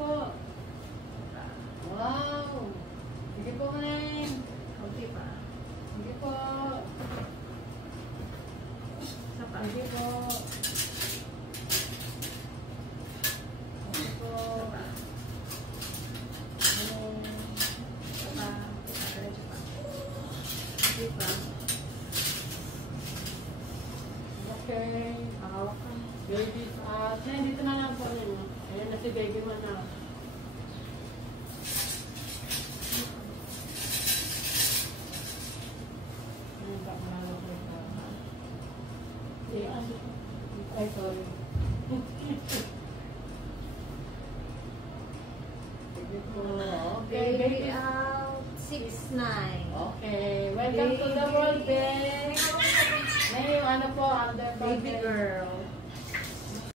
po. Wow. Sige po, Manay. Okay pa. Sige po. Isa pa. Sige po. Sige po. Isa pa. Diretso pa. Okay pa. Okay. Hawak ka. Baby. Dito na lang po ninyo. Ayan na si baby mo na. Ay, sorry. Okay, Baby out. 6'9". Okay, welcome to the world, babe. Ngayon, ano po, under Baby girl.